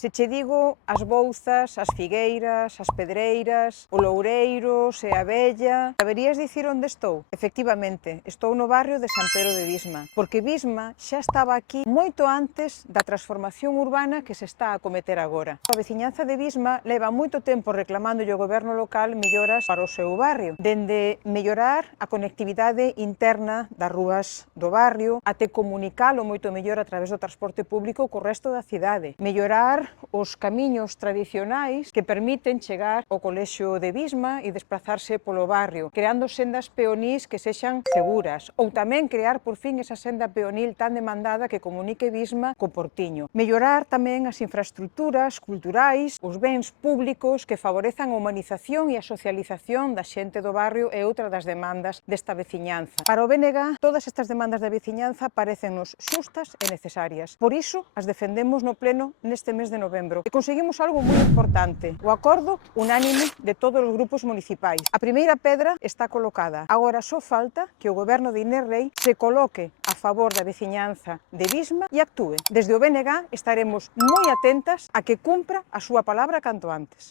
Se che digo as Bouzas, as Figueiras, as Pedreiras, o Loureiros e a Vella, saberías dicir onde estou? Efectivamente, estou no barrio de San Pedro de Visma, porque Visma xa estaba aquí moito antes da transformación urbana que se está a cometer agora. A veciñanza de Visma leva moito tempo reclamándolle ao goberno local melloras para o seu barrio, dende mellorar a conectividade interna das rúas do barrio, até comunicalo moito mellor a través do transporte público co resto da cidade, mellorar os camiños tradicionais que permiten chegar ao colexio de Visma e desplazarse polo barrio, creando sendas peonís que sexan seguras, ou tamén crear por fin esa senda peonil tan demandada que comunique Visma co Portiño. Mellorar tamén as infraestructuras culturais, os bens públicos que favorezan a humanización e a socialización da xente do barrio e outra das demandas desta veciñanza. Para o BNG, todas estas demandas da veciñanza parecennos xustas e necesarias. Por iso, as defendemos no pleno neste mes de novembro. E conseguimos algo moi importante, o acordo unánime de todos os grupos municipais. A primeira pedra está colocada. Agora só falta que o goberno de Inés Rei se coloque a favor da veciñanza de Visma e actúe. Desde o BNG estaremos moi atentas a que cumpra a súa palabra canto antes.